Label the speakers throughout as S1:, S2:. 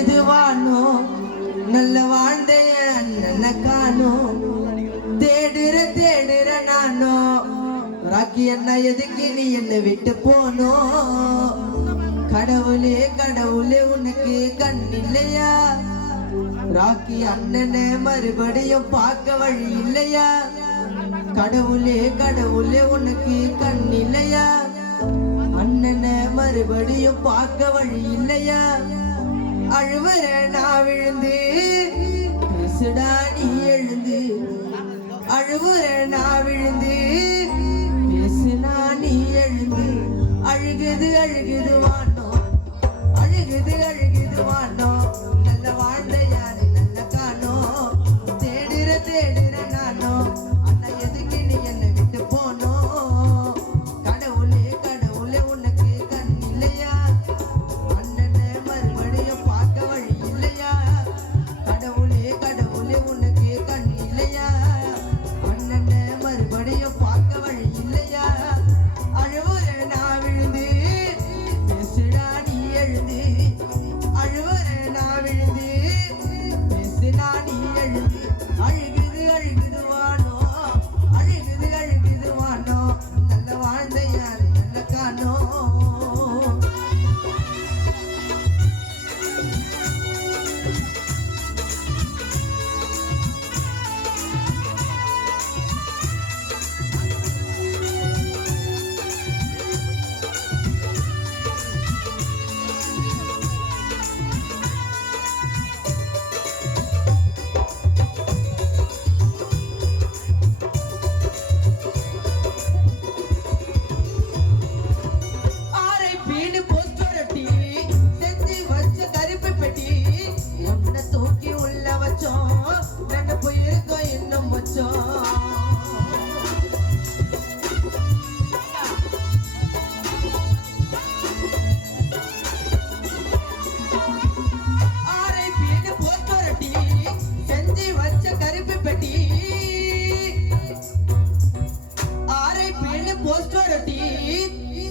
S1: இதுவானோ நல்ல வாழ்ந்த அண்ணனை காணோம். தேடுற தேடுற நானோ ராக்கி அண்ணா எதுக்கு நீ என்னை விட்டு போனோம் கடவுளே கடவுளே உனக்கு கண் இல்லையா? ராக்கி அண்ணனை மறுபடியும் பார்க்க வழி இல்லையா? கடவுளே கடவுளே உனக்கு கண் இல்லையா? அண்ணனை மறுபடியும் பார்க்க வழி இல்லையா? அழுவுற நான் விழுந்து. பேசுடா நீ எழுந்து. அழுவுற நான் விழுந்து. பேசுனா நீ எழுந்து. அழுகுது அழுகுதுவான் நீ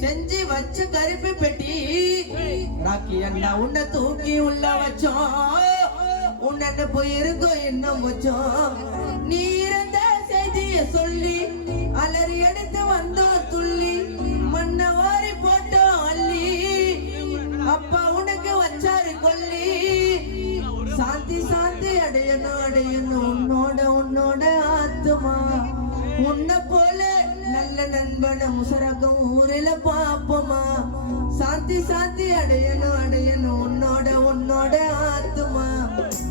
S1: செஞ்சு வச்ச கருப்பு பெட்டி. ராக்கி அண்ணா உன்னை தூக்கி உள்ள வச்சோம். உன்ன போயிருக்கோம் இன்னும் வச்சோம். நீ இருந்த செய்திய சொல்லி அலறி எடுத்து வந்தோம் துள்ளி. மண்ணை வாரி போட்டோம் அள்ளி. அப்பா உனக்கு வச்சாரு கொல்லி. சாந்தி சாந்தி அடையணும் அடையணும். உன்னோட உன்னோட ஆத்துமா. உன்னை போல நல்ல முசரகம் ஊரில பாப்போமா? சாந்தி சாந்தி அடையணும் அடையணும். உன்னோட உன்னோட ஆத்துமா?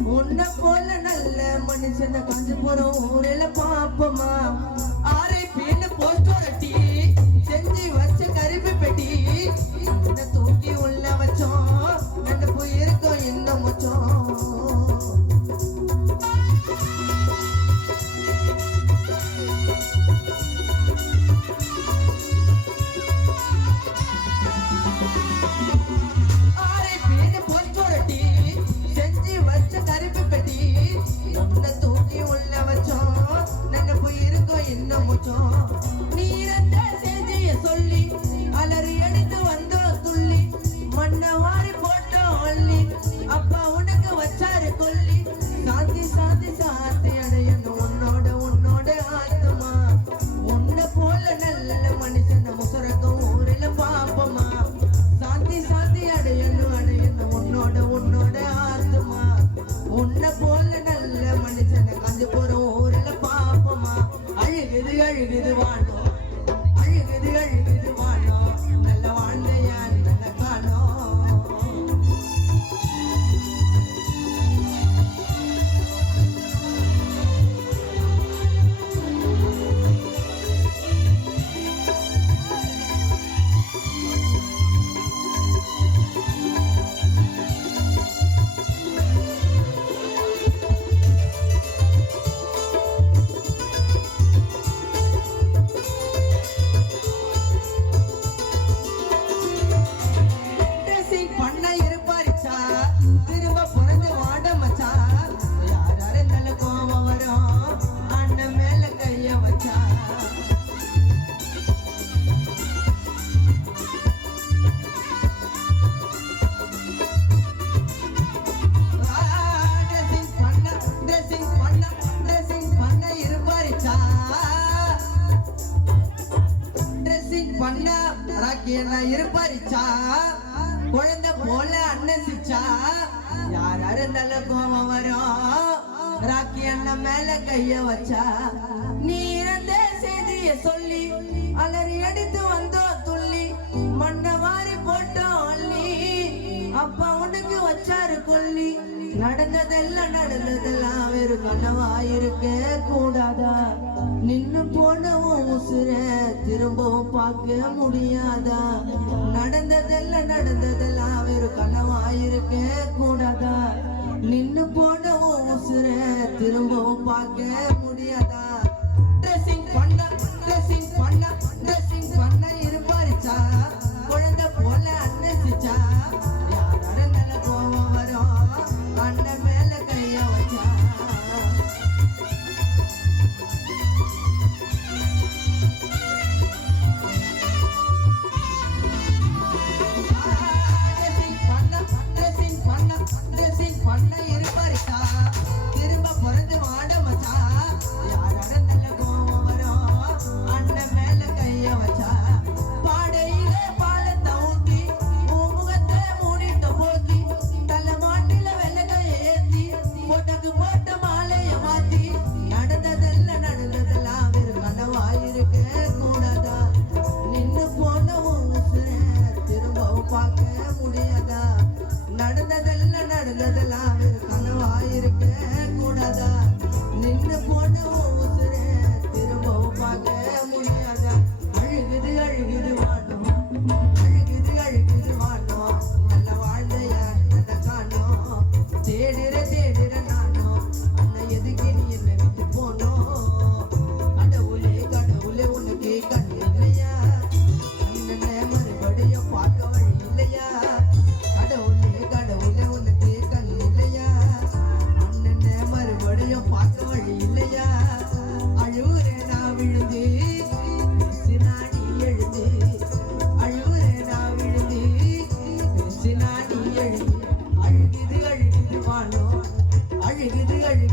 S1: உன்னை போல நல்ல மனுஷனை காஞ்சிபுரம் ஊரில பாப்போமா? ஆரே போயிருக்கோம் இன்னும் வச்சோம் சொல்லி அலறி எடுத்து வந்தோம் துள்ளி. மண்ணை வாரி போட்டோம் அள்ளி அப்பா உனக்கு வச்சாரு கொல்லி. சாந்தி சாந்தி சாந்தி அழுகுது என்ன இருப்பாரிச்சா குழந்தை போல அன்னசிச்சா? யார் யாரா இருந்தாலும் வரும். ராக்கி அண்ணன் மேல கைய வச்சா? நீ இறந்த செய்திய சொல்லி அலறி எடுத்து வந்தோம் துள்ளி மண்ண வாரி போட்டோம் அள்ளி அப்பா உனக்கு வச்சாரு கொல்லி. நடந்ததெல்லாம் நடந்தது வெறும் கூடாதா? நின்னு போனவும் உசுர திரும்பவும் பார்க்க முடியாதா? நடந்ததெல்லாம் நடந்ததெல்லாம் வெறும் கனவாயிருக்க கூடாதா? நின்னு போனவும் உசுர திரும்பவும் பார்க்க முடியாதா? ட்ரெஸ்ஸிங் பண்ண ட்ரெஸ்ஸிங் பண்ண ட்ரெஸ்ஸிங் பண்ண நடந்ததெல்லாம் நடந்ததெல்லாம் கனவாயிருக்க கூடாதா? உசுர திரும்பவும் பார்க்க முடியாதா? அழுகுது அழுகுது வாட்டும் பேசினாடி